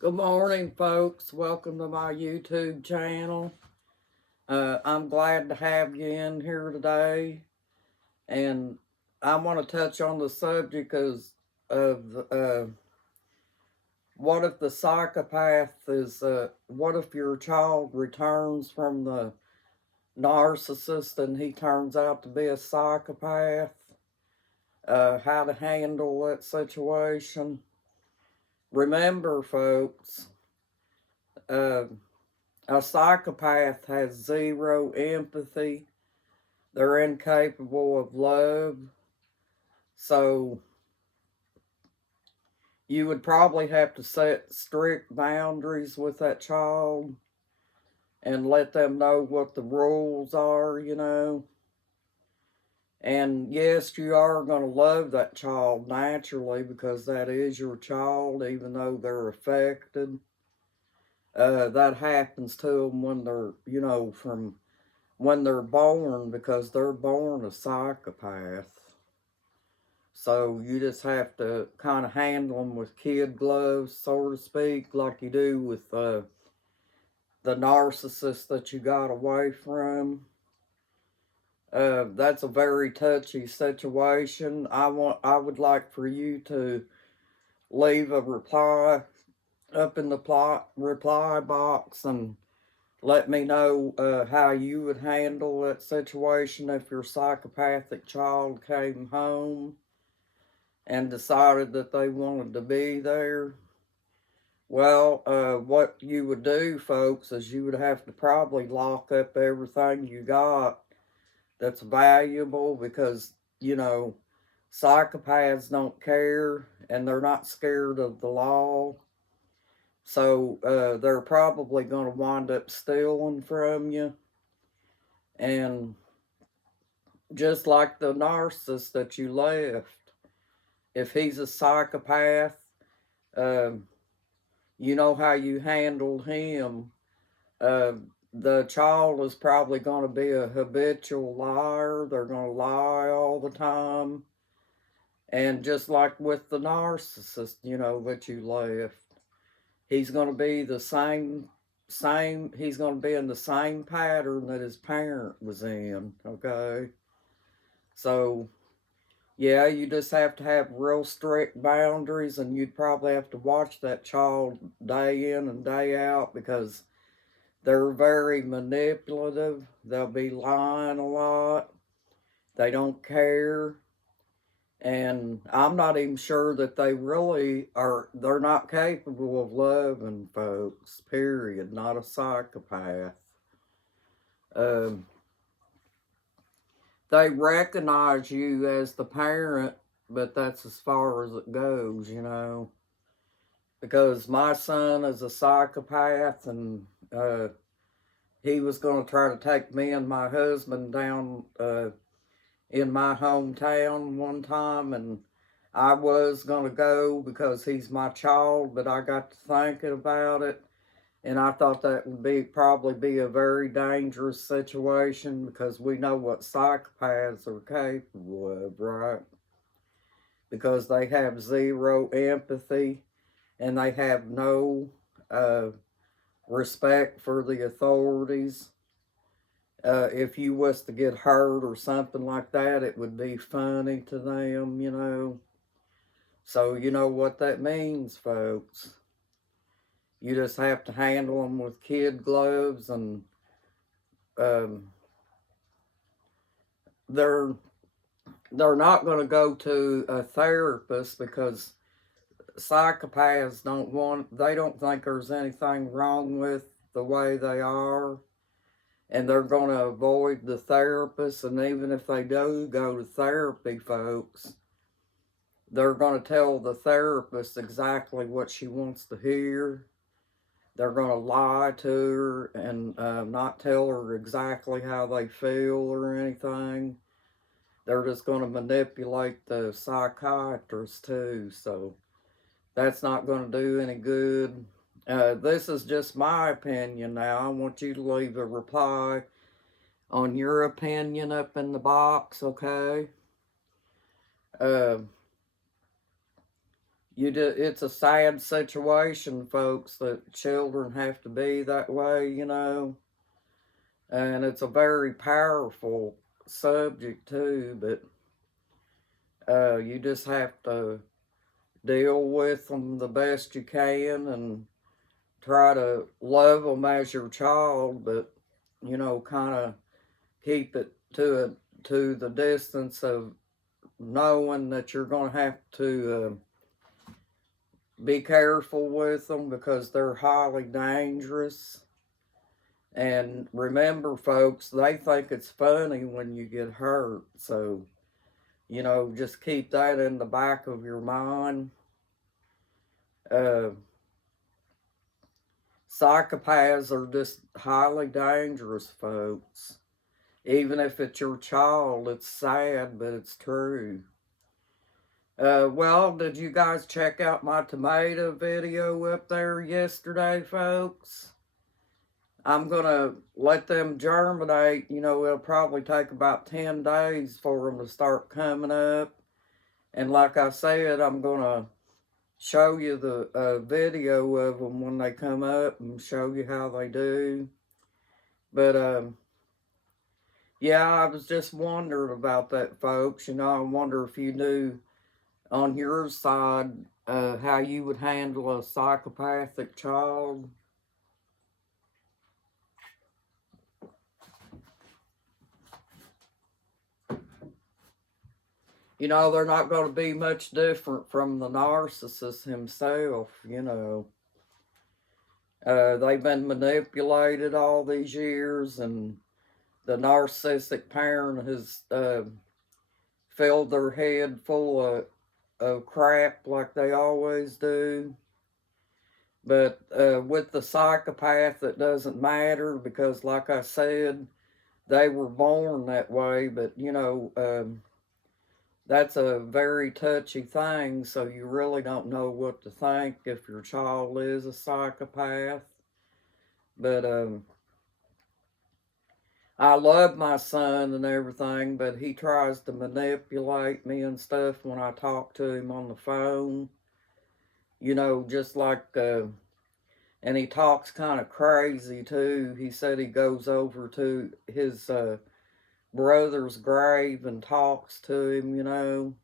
Good morning, folks. Welcome to my YouTube channel. I'm glad to have you in here today. And I want to touch on the subject of what if the psychopath is, what if your child returns from the narcissist and he turns out to be a psychopath? How to handle that situation. Remember, folks, uh, a psychopath has zero empathy. They're incapable of love. So you would probably have to set strict boundaries with that child and let them know what the rules are. And yes, you are going to love that child naturally because that is your child, even though they're affected. That happens to them when they're, from when they're born, because they're born a psychopath. So you just have to kind of handle them with kid gloves, so to speak, like you do with the narcissist that you got away from. That's a very touchy situation. I would like for you to leave a reply up in the reply box and let me know how you would handle that situation if your psychopathic child came home and decided that they wanted to be there. Well, what you would do, folks, is you would have to probably lock up everything you got that's valuable because, psychopaths don't care and they're not scared of the law. So they're probably going to wind up stealing from you. And just like the narcissist that you left, if he's a psychopath, um, you know how you handled him. Uh, the child is probably going to be a habitual liar. They're going to lie all the time. And just like with the narcissist, that you left, he's going to be the same, he's going to be in the same pattern that his parent was in, okay? So, yeah, you just have to have real strict boundaries, and you'd probably have to watch that child day in and day out because they're very manipulative. They'll be lying a lot. They don't care. And I'm not even sure that they really are, they're not capable of loving folks, period. Not a psychopath. Um, they recognize you as the parent, but that's as far as it goes. Because my son is a psychopath, and he was going to try to take me and my husband down in my hometown one time, and I was going to go because he's my child, but I got to thinking about it, and I thought that would probably be a very dangerous situation because we know what psychopaths are capable of, right? Because they have zero empathy and they have no respect for the authorities. If you was to get hurt or something like that, it would be funny to them. So you know what that means, folks. You just have to handle them with kid gloves, and um, they're not going to go to a therapist because psychopaths they don't think there's anything wrong with the way they are, and they're going to avoid the therapist. And even if they do go to therapy, folks, they're going to tell the therapist exactly what she wants to hear. They're going to lie to her and not tell her exactly how they feel or anything. They're just going to manipulate the psychiatrist too. So that's not going to do any good. This is just my opinion now. I want you to leave a reply on your opinion up in the box, okay? Uh, it's a sad situation, folks, that children have to be that way, you know. And it's a very powerful subject too, but you just have to deal with them the best you can and try to love them as your child, but you know, kind of keep it to the distance of knowing that you're going to have to be careful with them because they're highly dangerous. And remember, folks, they think it's funny when you get hurt. So, you know, just keep that in the back of your mind. Psychopaths are just highly dangerous, folks. Even if it's your child, it's sad, but it's true. Well, did you guys check out my tomato video up there yesterday, folks? I'm going to let them germinate. You know, it'll probably take about 10 days for them to start coming up. And like I said, I'm going to show you the video of them when they come up and show you how they do. But, yeah, I was just wondering about that, folks. You know, I wonder if you knew on your side how you would handle a psychopathic child. You know, they're not going to be much different from the narcissist himself, you know. They've been manipulated all these years, and the narcissistic parent has filled their head full of crap like they always do. But with the psychopath, it doesn't matter because, like I said, they were born that way. But, you know, that's a very touchy thing, so you really don't know what to think if your child is a psychopath. But I love my son and everything, but he tries to manipulate me and stuff when I talk to him on the phone. You know, just like, and he talks kind of crazy too. He said he goes over to his brother's grave and talks to him, you know.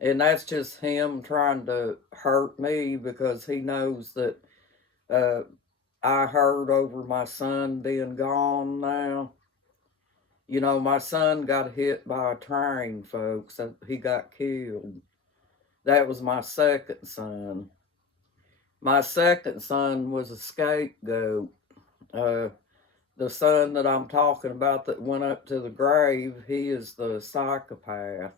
And that's just him trying to hurt me because he knows that I hurt over my son being gone now. You know, my son got hit by a train, folks. He got killed. That was my second son. My second son was a scapegoat. The son that I'm talking about that went up to the grave, he is the psychopath.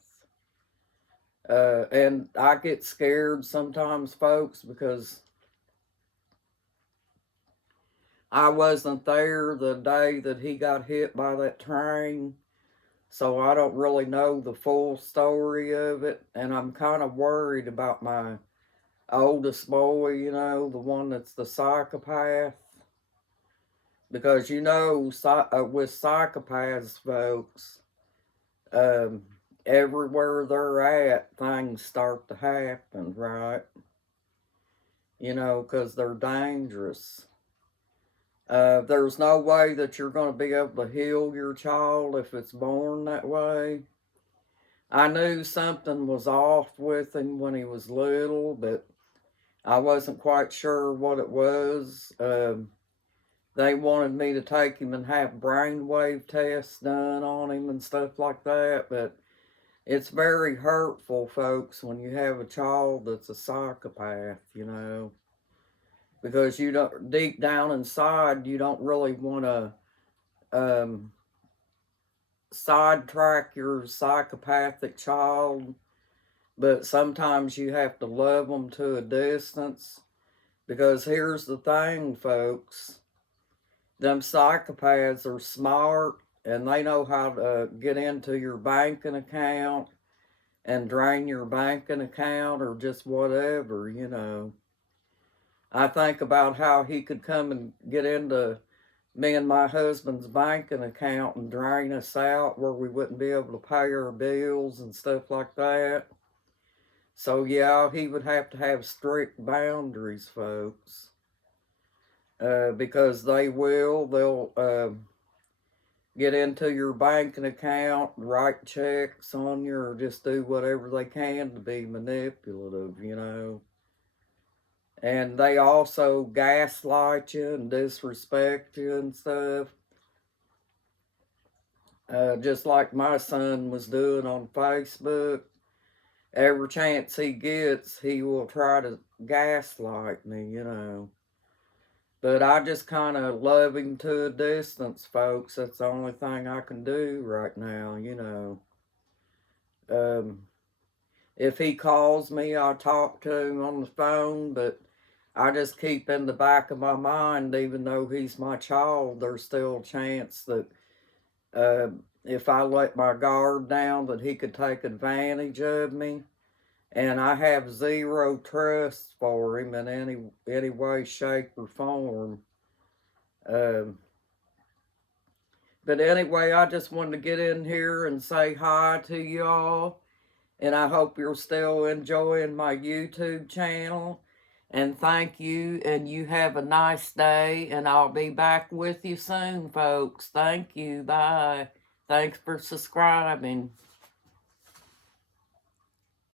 And I get scared sometimes, folks, because I wasn't there the day that he got hit by that train, so I don't really know the full story of it, and I'm kind of worried about my oldest boy, you know, the one that's the psychopath, because, you know, with psychopaths, folks, everywhere they're at, things start to happen, right? You know, because they're dangerous. There's no way that you're going to be able to heal your child if it's born that way. I knew something was off with him when he was little, but I wasn't quite sure what it was. They wanted me to take him and have brainwave tests done on him and stuff like that, but it's very hurtful, folks, when you have a child that's a psychopath, you know, because you don't, deep down inside, you don't really want to sidetrack your psychopathic child, but sometimes you have to love them to a distance, because here's the thing, folks. Them psychopaths are smart, and they know how to get into your banking account and drain your banking account or just whatever, you know. I think about how he could come and get into me and my husband's banking account and drain us out where we wouldn't be able to pay our bills and stuff like that. So yeah, he would have to have strict boundaries, folks. Because they'll get into your banking account, write checks on you, or just do whatever they can to be manipulative, you know. And they also gaslight you and disrespect you and stuff. Just like my son was doing on Facebook. Every chance he gets, he will try to gaslight me, you know. But I just kind of love him to a distance, folks. That's the only thing I can do right now, you know. If he calls me, I talk to him on the phone, but I just keep in the back of my mind, even though he's my child, there's still a chance that if I let my guard down, that he could take advantage of me. And I have zero trust for him in any way, shape, or form. Um, but anyway, I just wanted to get in here and say hi to y'all. And I hope you're still enjoying my YouTube channel. And thank you, and you have a nice day. And I'll be back with you soon, folks. Thank you. Bye. Thanks for subscribing.